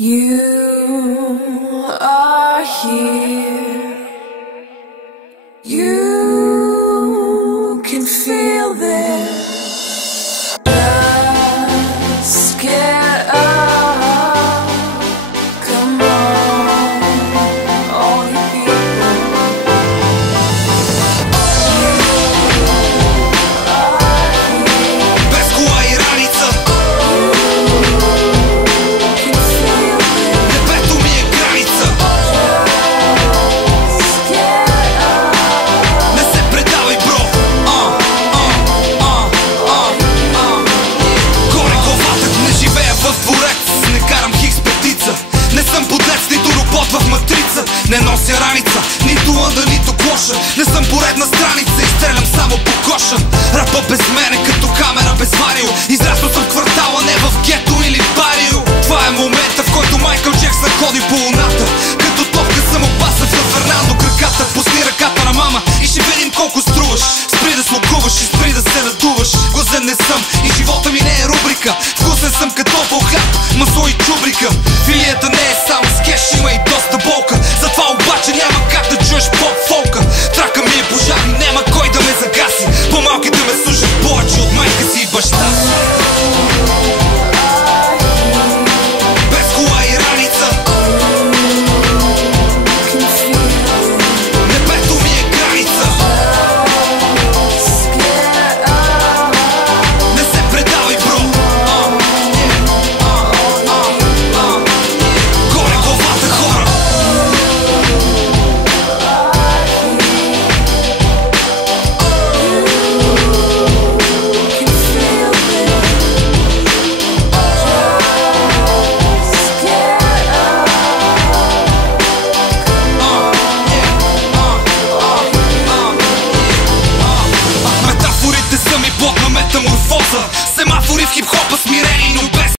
You are here. You can feel this. Let's get up. Come on, all you people. You are here. Без кола и раница. Небето ми е граница. Не се предавай, бро. Горе главата, не живея в дворец. Не карам хикс петица. Не съм подлец, нито робот в матрица. Не нося раница, нито лънда, нито клоша. Не съм поредна страница, изстрелям само по коша. Рапа без мене, като камера без варио. Израснал съм в квартала, не в гето или барио. Това е момента, в който Майкъл Джексън ходи по луната. Като топка съм опасен в Фернандо краката. Пусни ръката на мама и ще видим колко струваш. Спри да слугуваш и спри да се надуваш. Глазен не съм и живота ми не е рубрика. Вкусен съм като хляб, масло и чубрика. Филията не е само с кеш, има и доста болка. Затова обаче няма как да чуеш поп-фолка. Трака ми е пожар и няма кой да ме загаси. По-малки да ме слушат повече от майка си и баща си. Без кола и раница. Небето ми е граница. Не се предавай, бро. Горе главата, хора. Метафорите са ми плод на метаморфоза.